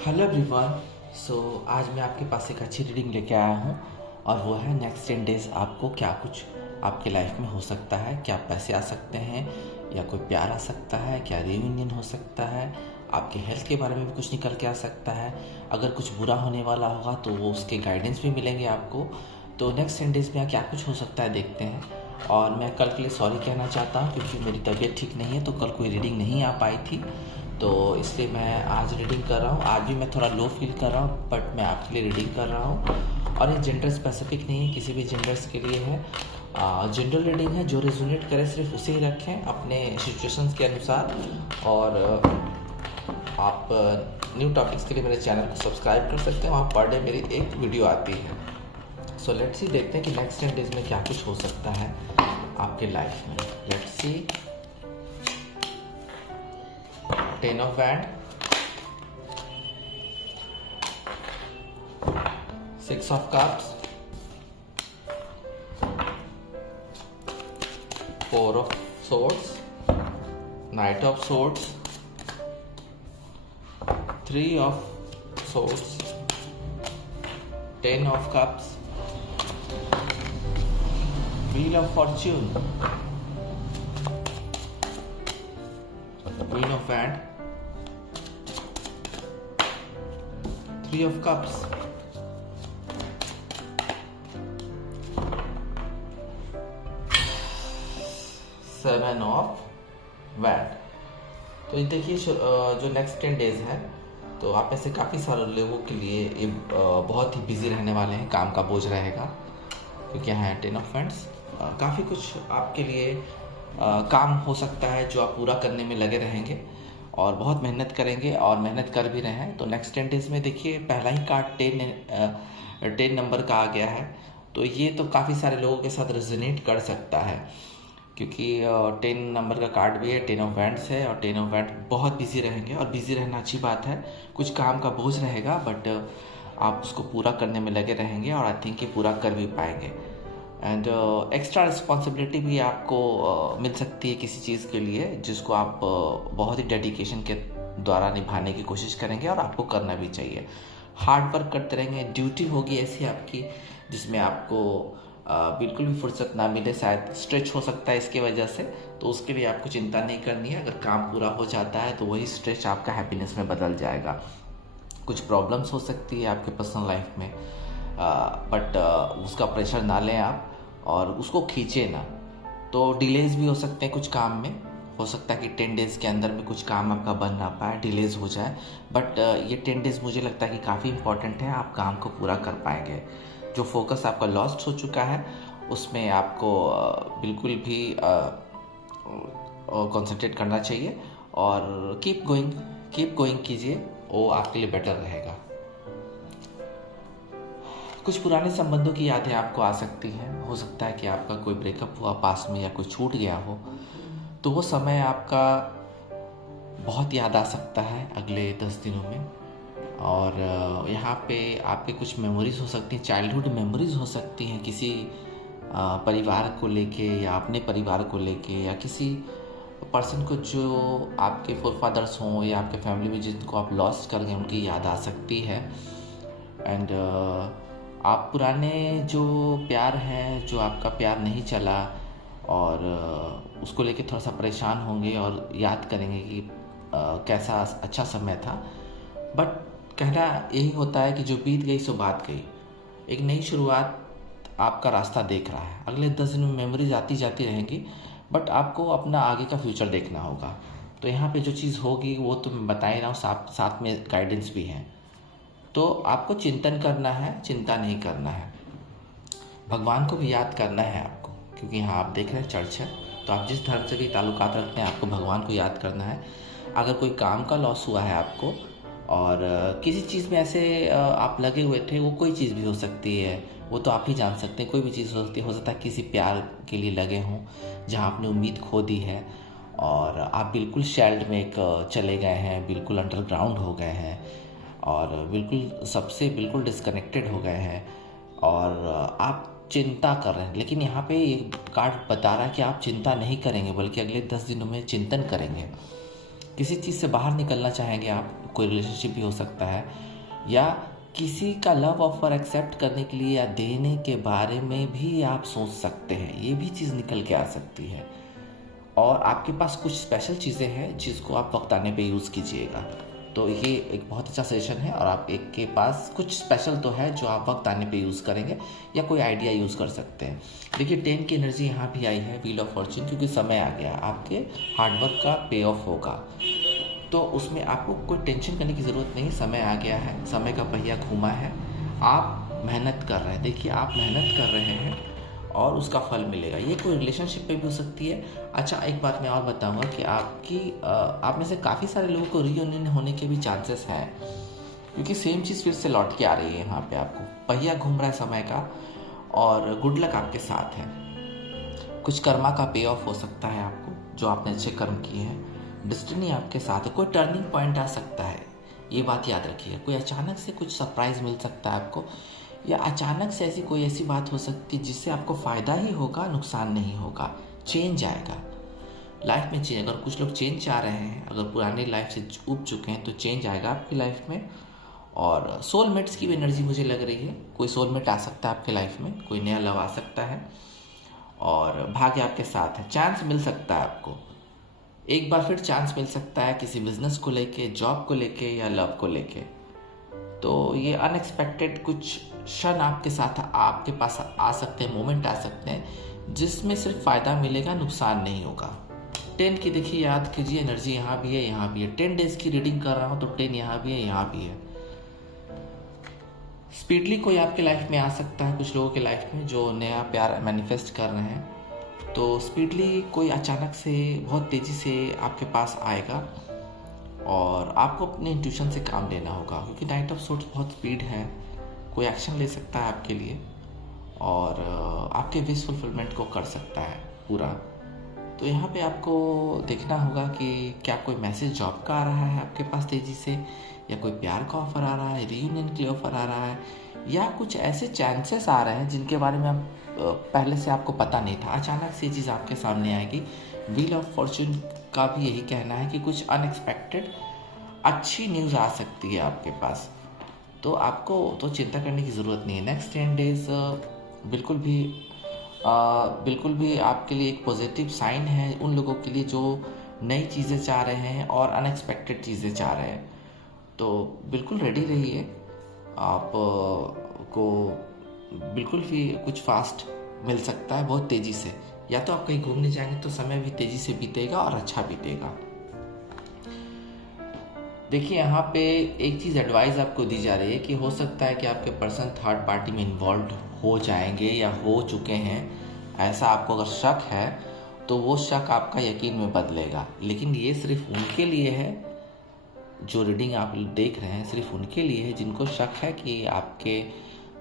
Hello everyone. आज मैं आपके पास एक अच्छी रीडिंग लेके आया हूँ और वो है नेक्स्ट 10 डेज़ आपको क्या कुछ आपके लाइफ में हो सकता है। क्या पैसे आ सकते हैं या कोई प्यार आ सकता है, क्या रियूनियन हो सकता है, आपके हेल्थ के बारे में भी कुछ निकल के आ सकता है। अगर कुछ बुरा होने वाला होगा तो वो उसके गाइडेंस भी मिलेंगे आपको। तो नेक्स्ट 10 डेज़ में क्या कुछ हो सकता है देखते हैं। और मैं कल के लिए सॉरी कहना चाहता हूँ क्योंकि मेरी तबीयत ठीक नहीं है, तो कल कोई रीडिंग नहीं आ पाई थी, तो इसलिए मैं आज रीडिंग कर रहा हूँ। आज भी मैं थोड़ा लो फील कर रहा हूँ, बट मैं आपके लिए रीडिंग कर रहा हूँ। और ये जेंडर स्पेसिफिक नहीं है, किसी भी जेंडर्स के लिए है। जनरल रीडिंग है, जो रेजोनेट करे सिर्फ उसे ही रखें अपने सिचुएशंस के अनुसार। और आप न्यू टॉपिक्स के लिए मेरे चैनल को सब्सक्राइब कर सकते हैं, वहाँ पर डे मेरी एक वीडियो आती है। सो लेट्स सी, देखते हैं कि नेक्स्ट 10 डेज में क्या कुछ हो सकता है आपके लाइफ में। Let's see. 10 of Wands, 6 of Cups, 4 of Swords, Knight of Swords, 3 of Swords, 10 of Cups, Wheel of Fortune, Queen of Wands, 3 of Cups, 7 of Wands। तो ये देखिए जो नेक्स्ट 10 डेज है, तो आप में से काफ़ी सारे लोगों के लिए ये बहुत ही बिजी रहने वाले हैं, काम का बोझ रहेगा क्योंकि यहाँ है 10 ऑफ Wands। काफ़ी कुछ आपके लिए काम हो सकता है जो आप पूरा करने में लगे रहेंगे और बहुत मेहनत करेंगे और मेहनत कर भी रहे हैं। तो नेक्स्ट 10 डेज़ में देखिए पहला ही कार्ड 10 नंबर का आ गया है, तो ये तो काफ़ी सारे लोगों के साथ रेजोनेट कर सकता है क्योंकि 10 नंबर का कार्ड भी है, 10 ऑफ Wands है और 10 ऑफ Wands बहुत बिजी रहेंगे। और बिजी रहना अच्छी बात है, कुछ काम का बोझ रहेगा बट आप उसको पूरा करने में लगे रहेंगे और आई थिंक ये पूरा कर भी पाएंगे। एंड एक्स्ट्रा रिस्पॉन्सिबिलिटी भी आपको मिल सकती है किसी चीज़ के लिए जिसको आप बहुत ही डेडिकेशन के द्वारा निभाने की कोशिश करेंगे और आपको करना भी चाहिए। हार्ड वर्क करते रहेंगे, ड्यूटी होगी ऐसी आपकी जिसमें आपको बिल्कुल भी फुर्सत ना मिले, शायद स्ट्रेच हो सकता है इसकी वजह से। तो उसके लिए आपको चिंता नहीं करनी है, अगर काम पूरा हो जाता है तो वही स्ट्रेच आपका हैप्पीनेस में बदल जाएगा। कुछ प्रॉब्लम्स हो सकती है आपके पर्सनल लाइफ में, बट उसका प्रेशर ना लें आप और उसको खींचे ना। तो डिलेज भी हो सकते हैं कुछ काम में, हो सकता है कि 10 डेज़ के अंदर में कुछ काम आपका बन ना पाए, डिलेज हो जाए, बट ये 10 डेज़ मुझे लगता है कि काफ़ी इंपॉर्टेंट है, आप काम को पूरा कर पाएंगे। जो फोकस आपका लॉस्ट हो चुका है उसमें आपको बिल्कुल भी कंसंट्रेट करना चाहिए और कीप गोइंग कीजिए, वो आपके लिए बेटर रहेगा। कुछ पुराने संबंधों की यादें आपको आ सकती हैं, हो सकता है कि आपका कोई ब्रेकअप हुआ पास में या कोई छूट गया हो, तो वो समय आपका बहुत याद आ सकता है अगले 10 दिनों में। और यहाँ पे आपके कुछ मेमोरीज हो सकती हैं, चाइल्डहुड मेमोरीज हो सकती हैं किसी परिवार को लेके या अपने परिवार को लेके या किसी पर्सन को जो आपके फोरफादर्स हों या आपके फैमिली में जिनको आप लॉस्ट कर गए उनकी याद आ सकती है। एंड आप पुराने जो प्यार हैं, जो आपका प्यार नहीं चला और उसको लेके थोड़ा सा परेशान होंगे और याद करेंगे कि कैसा अच्छा समय था। बट कहना यही होता है कि जो बीत गई सो बात गई, एक नई शुरुआत आपका रास्ता देख रहा है। अगले 10 दिन में मेमोरीज आती जाती रहेंगी, बट आपको अपना आगे का फ्यूचर देखना होगा। तो यहाँ पे जो चीज़ होगी वो तो मैं बता ही रहा हूँ, साथ में गाइडेंस भी है। तो आपको चिंतन करना है, चिंता नहीं करना है। भगवान को भी याद करना है आपको, क्योंकि यहाँ आप देख रहे हैं चर्च है, तो आप जिस धर्म से भी ताल्लुकात रखते हैं आपको भगवान को याद करना है। अगर कोई काम का लॉस हुआ है आपको और किसी चीज़ में ऐसे आप लगे हुए थे, वो कोई चीज़ भी हो सकती है, वो तो आप ही जान सकते हैं, कोई भी चीज़ हो सकती है। हो सकता है किसी प्यार के लिए लगे हों जहाँ आपने उम्मीद खो दी है और आप बिल्कुल शेल्ड में एक चले गए हैं, बिल्कुल अंडरग्राउंड हो गए हैं और बिल्कुल सबसे बिल्कुल डिस्कनेक्टेड हो गए हैं और आप चिंता कर रहे हैं। लेकिन यहाँ पे ये कार्ड बता रहा है कि आप चिंता नहीं करेंगे, बल्कि अगले 10 दिनों में चिंतन करेंगे। किसी चीज़ से बाहर निकलना चाहेंगे आप, कोई रिलेशनशिप भी हो सकता है, या किसी का लव ऑफर एक्सेप्ट करने के लिए या देने के बारे में भी आप सोच सकते हैं। ये भी चीज़ निकल के आ सकती है। और आपके पास कुछ स्पेशल चीज़ें हैं जिसको आप वक्त आने पे यूज़ कीजिएगा। तो ये एक बहुत अच्छा सजेशन है, और आप एक के पास कुछ स्पेशल तो है जो आप वक्त आने पे यूज़ करेंगे, या कोई आइडिया यूज़ कर सकते हैं। देखिए 10 की एनर्जी यहाँ भी आई है, व्हील ऑफ फॉर्च्यून, क्योंकि समय आ गया, आपके हार्डवर्क का पे ऑफ होगा। तो उसमें आपको कोई टेंशन करने की ज़रूरत नहीं, समय आ गया है, समय का पहिया घूमा है, आप मेहनत कर रहे हैं। देखिए आप मेहनत कर रहे हैं और उसका फल मिलेगा। ये कोई रिलेशनशिप पे भी हो सकती है। अच्छा, एक बात मैं और बताऊंगा कि आप में से काफ़ी सारे लोगों को रीयूनियन होने के भी चांसेस हैं, क्योंकि सेम चीज़ फिर से लौट के आ रही है यहाँ पे। आपको पहिया घूम रहा है समय का, और गुड लक आपके साथ है। कुछ कर्मा का पे ऑफ हो सकता है आपको, जो आपने अच्छे कर्म किए हैं। डिस्टिनी आपके साथ है। कोई टर्निंग पॉइंट आ सकता है, ये बात याद रखिए। कोई अचानक से कुछ सरप्राइज़ मिल सकता है आपको, या अचानक से कोई ऐसी बात हो सकती है जिससे आपको फ़ायदा ही होगा, नुकसान नहीं होगा। चेंज आएगा लाइफ में। चेंज, अगर कुछ लोग चेंज चाह रहे हैं, अगर पुरानी लाइफ से ऊब चुके हैं, तो चेंज आएगा आपकी लाइफ में। और सोलमेट्स की भी एनर्जी मुझे लग रही है। कोई सोलमेट आ सकता है आपके लाइफ में, कोई नया लव आ सकता है, और भाग्य आपके साथ है। चांस मिल सकता है आपको, एक बार फिर चांस मिल सकता है किसी बिजनेस को लेके, जॉब को लेके, या लव को लेके। तो ये अनएक्सपेक्टेड कुछ क्षण आपके साथ, आपके पास आ सकते हैं, मोमेंट आ सकते हैं, जिसमें सिर्फ फ़ायदा मिलेगा, नुकसान नहीं होगा। 10 की देखिए, याद कीजिए, एनर्जी यहाँ भी है, यहाँ भी है। 10 डेज की रीडिंग कर रहा हूँ तो 10 यहाँ भी है, यहाँ भी है। स्पीडली कोई आपके लाइफ में आ सकता है, कुछ लोगों के लाइफ में जो नया प्यार मैनिफेस्ट कर रहे हैं। तो स्पीडली कोई अचानक से बहुत तेज़ी से आपके पास आएगा, और आपको अपने इंट्यूशन से काम लेना होगा, क्योंकि नाइट ऑफ सोर्ड्स बहुत स्पीड है। कोई एक्शन ले सकता है आपके लिए, और आपके विश फुलफिलमेंट को कर सकता है पूरा। तो यहाँ पे आपको देखना होगा कि क्या कोई मैसेज जॉब का आ रहा है आपके पास तेज़ी से, या कोई प्यार का ऑफ़र आ रहा है, रीयूनियन के लिए ऑफ़र आ रहा है, या कुछ ऐसे चांसेस आ रहे हैं जिनके बारे में आप पहले से आपको पता नहीं था। अचानक से ये चीज़ आपके सामने आएगी। व्हील ऑफ फॉर्च्यून का भी यही कहना है कि कुछ अनएक्सपेक्टेड अच्छी न्यूज़ आ सकती है आपके पास। तो आपको तो चिंता करने की ज़रूरत नहीं है। नेक्स्ट 10 डेज़ बिल्कुल भी आपके लिए एक पॉजिटिव साइन है उन लोगों के लिए जो नई चीज़ें चाह रहे हैं और अनएक्सपेक्टेड चीज़ें चाह रहे हैं। तो बिल्कुल रेडी रहिए। आप को बिल्कुल भी कुछ फास्ट मिल सकता है, बहुत तेज़ी से। या तो आप कहीं घूमने जाएंगे तो समय भी तेज़ी से बीतेगा और अच्छा बीतेगा। देखिए यहाँ पे एक चीज़ एडवाइस आपको दी जा रही है कि हो सकता है कि आपके पर्सन थर्ड पार्टी में इन्वॉल्व हो जाएंगे या हो चुके हैं। ऐसा आपको अगर शक है तो वो शक आपका यकीन में बदलेगा। लेकिन ये सिर्फ उनके लिए है, जो रीडिंग आप देख रहे हैं सिर्फ उनके लिए है जिनको शक है कि आपके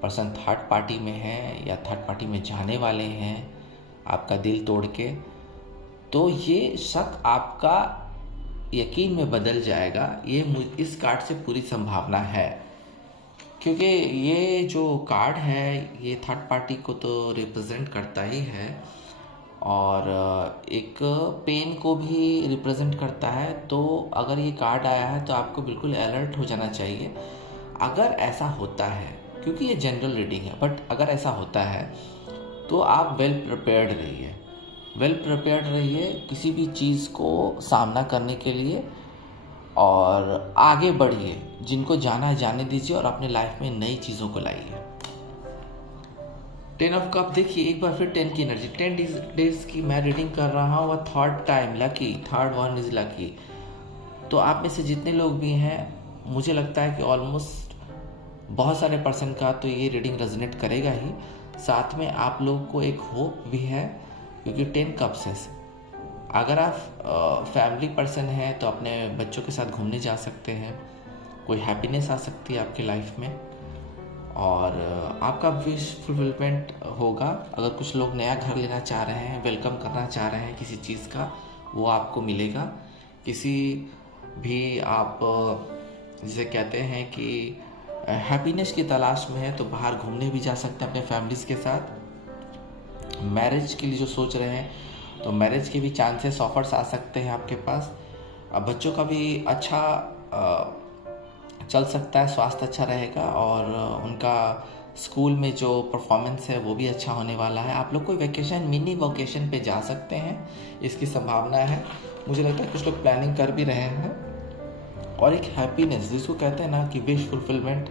पर्सन थर्ड पार्टी में है या थर्ड पार्टी में जाने वाले हैं आपका दिल तोड़ के। तो ये शक आपका यकीन में बदल जाएगा, ये इस कार्ड से पूरी संभावना है। क्योंकि ये जो कार्ड है ये थर्ड पार्टी को तो रिप्रेजेंट करता ही है, और एक पेन को भी रिप्रेजेंट करता है। तो अगर ये कार्ड आया है तो आपको बिल्कुल अलर्ट हो जाना चाहिए अगर ऐसा होता है, क्योंकि ये जनरल रीडिंग है। बट अगर ऐसा होता है तो आप वेल प्रिपेयर्ड रहिए किसी भी चीज़ को सामना करने के लिए, और आगे बढ़िए। जिनको जाना है जाने दीजिए और अपने लाइफ में नई चीज़ों को लाइए। 10 ऑफ कप देखिए एक बार फिर 10 की एनर्जी। 10 डेज की मैं रीडिंग कर रहा हूँ, वह third time lucky, third one is lucky. तो आप में से जितने लोग भी हैं, मुझे लगता है कि ऑलमोस्ट बहुत सारे पर्सन का तो ये रीडिंग रेजोनेट करेगा ही। साथ में आप लोगों को एक होप भी है, क्योंकि 10 कप्स है। अगर आप फैमिली पर्सन हैं तो अपने बच्चों के साथ घूमने जा सकते हैं, कोई हैप्पीनेस आ सकती है आपके लाइफ में, और आपका विश फुलफिलमेंट होगा। अगर कुछ लोग नया घर लेना चाह रहे हैं, वेलकम करना चाह रहे हैं किसी चीज़ का, वो आपको मिलेगा। किसी भी आप जिसे कहते हैं कि हैप्पीनेस की तलाश में है तो बाहर घूमने भी जा सकते हैं अपने फैमिलीज़ के साथ। मैरिज के लिए जो सोच रहे हैं तो मैरिज के भी चांसेस ऑफर्स आ सकते हैं आपके पास। अब बच्चों का भी अच्छा चल सकता है, स्वास्थ्य अच्छा रहेगा और उनका स्कूल में जो परफॉर्मेंस है वो भी अच्छा होने वाला है। आप लोग कोई वेकेशन, मिनी वेकेशन पे जा सकते हैं, इसकी संभावना है। मुझे लगता है कुछ लोग प्लानिंग कर भी रहे हैं। और एक हैप्पीनेस जिसको कहते हैं ना कि विश फुलफिलमेंट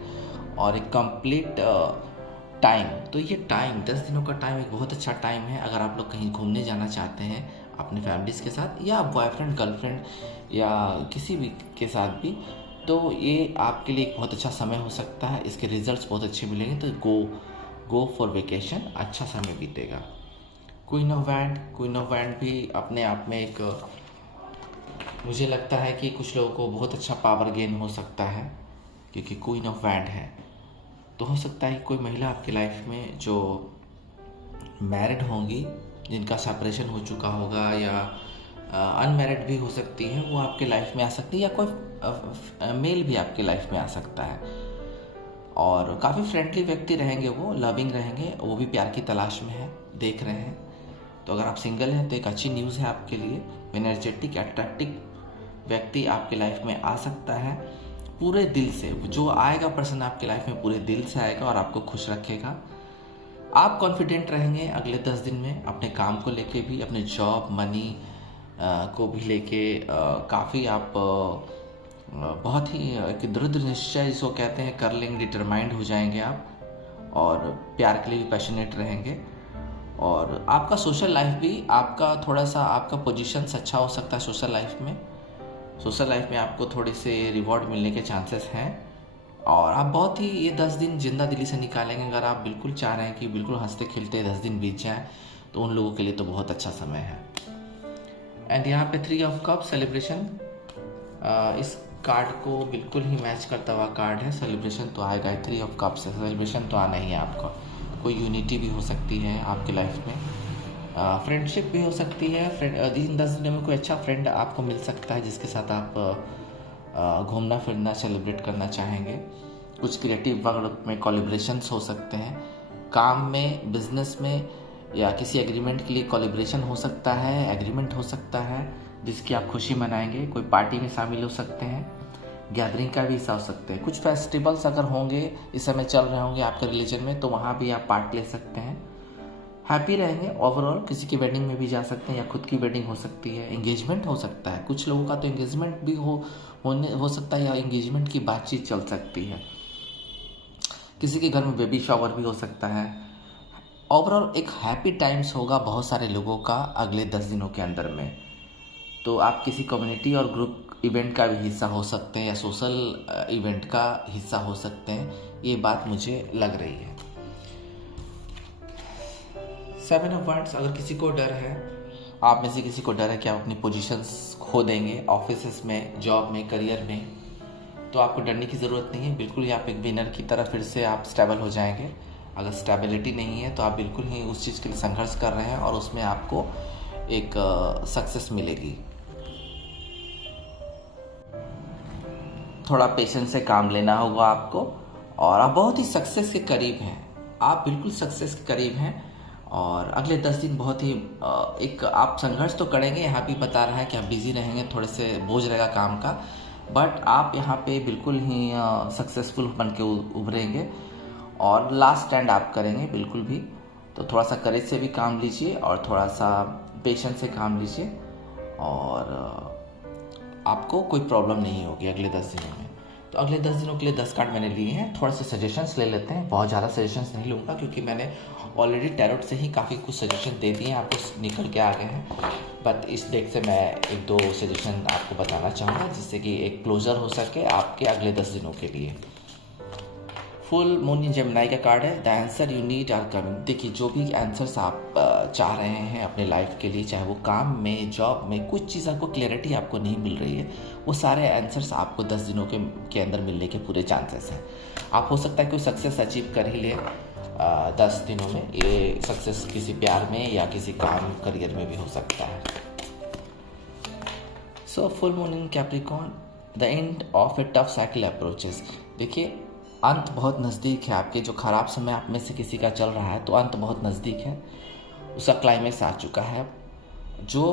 और एक कंप्लीट टाइम, तो ये टाइम 10 दिनों का टाइम एक बहुत अच्छा टाइम है। अगर आप लोग कहीं घूमने जाना चाहते हैं अपने फैमिलीज़ के साथ या बॉयफ्रेंड गर्लफ्रेंड या किसी भी के साथ भी, तो ये आपके लिए एक बहुत अच्छा समय हो सकता है। इसके रिजल्ट्स बहुत अच्छे मिलेंगे, तो गो फॉर वेकेशन, अच्छा समय बीतेगा। क्वीन ऑफ वैंड भी अपने आप में एक, मुझे लगता है कि कुछ लोगों को बहुत अच्छा पावर गेन हो सकता है क्योंकि क्वीन ऑफ वैंड है। तो हो सकता है कोई महिला आपकी लाइफ में जो मैरिड होंगी, जिनका सेपरेशन हो चुका होगा या अनमैरिड भी हो सकती है, वो आपके लाइफ में आ सकती है, या कोई मेल भी आपकी लाइफ में आ सकता है। और काफ़ी फ्रेंडली व्यक्ति रहेंगे, वो लविंग रहेंगे, वो भी प्यार की तलाश में है, देख रहे हैं। तो अगर आप सिंगल हैं तो एक अच्छी न्यूज़ है आपके लिए। एनर्जेटिक अट्रैक्टिव व्यक्ति आपके लाइफ में आ सकता है पूरे दिल से। जो आएगा पर्सन आपके लाइफ में पूरे दिल से आएगा और आपको खुश रखेगा। आप कॉन्फिडेंट रहेंगे अगले 10 दिन में, अपने काम को लेके भी, अपने जॉब मनी को भी लेके काफ़ी आप बहुत ही एक दृढ़ निश्चय जिसको कहते हैं कर लेंगे, डिटरमाइंड हो जाएंगे आप, और प्यार के लिए भी पैशनेट रहेंगे। और आपका सोशल लाइफ भी, आपका थोड़ा सा आपका पोजीशंस अच्छा हो सकता है सोशल लाइफ में आपको थोड़े से रिवॉर्ड मिलने के चांसेस हैं। और आप बहुत ही ये 10 दिन जिंदा दिली से निकालेंगे। अगर आप बिल्कुल चाह रहे हैं कि बिल्कुल हंसते खेलते 10 दिन बीत जाएं, तो उन लोगों के लिए तो बहुत अच्छा समय है। एंड यहाँ पे 3 ऑफ कप सेलिब्रेशन, इस कार्ड को बिल्कुल ही मैच करता हुआ कार्ड है। सेलिब्रेशन तो आएगा, 3 ऑफ कप से सेलिब्रेशन तो आना ही है आपका। कोई यूनिटी भी हो सकती है आपके लाइफ में, फ्रेंडशिप भी हो सकती है। इन 10 दिनों में कोई अच्छा फ्रेंड आपको मिल सकता है जिसके साथ आप घूमना फिरना सेलिब्रेट करना चाहेंगे। कुछ क्रिएटिव वर्क में कोलैबोरेशंस हो सकते हैं, काम में, बिजनेस में, या किसी एग्रीमेंट के लिए कोलैबोरेशन हो सकता है, एग्रीमेंट हो सकता है जिसकी आप खुशी मनाएंगे। कोई पार्टी में शामिल हो सकते हैं, गैदरिंग का भी हिस्सा हो सकते हैं। कुछ फेस्टिवल्स अगर होंगे, इस समय चल रहे होंगे आपके रिलीजन में, तो वहाँ भी आप पार्ट ले सकते हैं। हैप्पी रहेंगे ओवरऑल। किसी की वेडिंग में भी जा सकते हैं या खुद की वेडिंग हो सकती है, एंगेजमेंट हो सकता है। कुछ लोगों का तो एंगेजमेंट भी हो सकता है, या एंगेजमेंट की बातचीत चल सकती है। किसी के घर में बेबी शावर भी हो सकता है। ओवरऑल एक हैप्पी टाइम्स होगा बहुत सारे लोगों का अगले 10 दिनों के अंदर में। तो आप किसी कम्युनिटी और ग्रुप इवेंट का भी हिस्सा हो सकते हैं या सोशल इवेंट का हिस्सा हो सकते हैं, ये बात मुझे लग रही है। 7 ऑफ वांड्स, अगर किसी को डर है, आप में से किसी को डर है कि आप अपनी पोजीशंस खो देंगे ऑफिस में, जॉब में, करियर में, तो आपको डरने की ज़रूरत नहीं है। बिल्कुल ही आप एक विनर की तरह फिर से आप स्टेबल हो जाएंगे। अगर स्टेबिलिटी नहीं है तो आप बिल्कुल ही उस चीज़ के लिए संघर्ष कर रहे हैं और उसमें आपको एक सक्सेस मिलेगी। थोड़ा पेशेंस से काम लेना होगा आपको, और आप बहुत ही सक्सेस के करीब हैं। आप बिल्कुल सक्सेस के करीब हैं और अगले 10 दिन बहुत ही एक आप संघर्ष तो करेंगे। यहाँ भी बता रहा है कि आप बिजी रहेंगे, थोड़े से बोझ रहेगा काम का, बट आप यहाँ पे बिल्कुल ही सक्सेसफुल बन के उभरेंगे और लास्ट स्टैंड आप करेंगे बिल्कुल भी। तो थोड़ा सा करेज से भी काम लीजिए और थोड़ा सा पेशेंस से काम लीजिए, और आपको कोई प्रॉब्लम नहीं होगी अगले 10 दिनों में। तो अगले 10 दिनों के लिए 10 कार्ड मैंने लिए हैं। थोड़ा सा सजेशंस ले लेते हैं, बहुत ज़्यादा सजेशंस नहीं लूँगा क्योंकि मैंने ऑलरेडी टैरोट से ही काफ़ी कुछ सजेशन दे दिए हैं, आपको निकल के आ गए हैं। बट इस डेक से मैं 1-2 सजेशन आपको बताना चाहूँगा जिससे कि एक क्लोजर हो सके आपके अगले 10 दिनों के लिए। फुल मून इन जेमिनी का कार्ड है। The answer you need are coming. देखिए, जो भी आंसर्स आप चाह रहे हैं अपने लाइफ के लिए, चाहे वो काम में, जॉब में, कुछ चीज़ आपको क्लैरिटी आपको नहीं मिल रही है, वो सारे आंसर्स आपको 10 दिनों के अंदर मिलने के पूरे चांसेस हैं। आप हो सकता है कोई सक्सेस अचीव कर ही ले 10 दिनों में। ये सक्सेस किसी प्यार में या किसी काम, करियर में भी हो सकता है। So full moon in Capricorn, the end of A tough cycle approaches. देखिए, अंत बहुत नज़दीक है आपके। जो ख़राब समय आप में से किसी का चल रहा है, तो अंत बहुत नज़दीक है, उसका क्लाइमेक्स आ चुका है। जो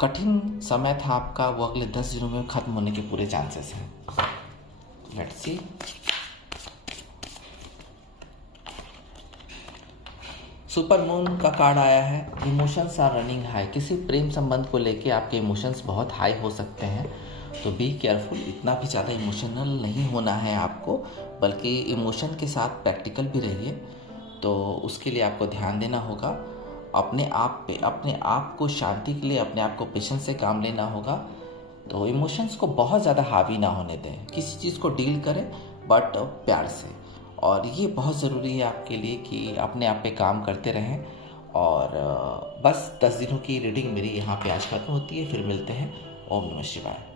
कठिन समय था आपका, वो अगले 10 दिनों में ख़त्म होने के पूरे चांसेस हैं। Let's see. सुपर मून का कार्ड आया है, इमोशंस आर रनिंग हाई। किसी प्रेम संबंध को लेके आपके इमोशंस बहुत हाई हो सकते हैं, तो बी केयरफुल। इतना भी ज़्यादा इमोशनल नहीं होना है आपको, बल्कि इमोशन के साथ प्रैक्टिकल भी रहिए। तो उसके लिए आपको ध्यान देना होगा अपने आप पे, अपने आप को शांति के लिए अपने आप को पेशेंस से काम लेना होगा। तो इमोशंस को बहुत ज़्यादा हावी ना होने दें, किसी चीज़ को डील करें बट प्यार से। और ये बहुत ज़रूरी है आपके लिए कि अपने आप पे काम करते रहें। और बस 10 दिनों की रीडिंग मेरी यहाँ पे आज खत्म होती है। फिर मिलते हैं। ओम नमः शिवाय।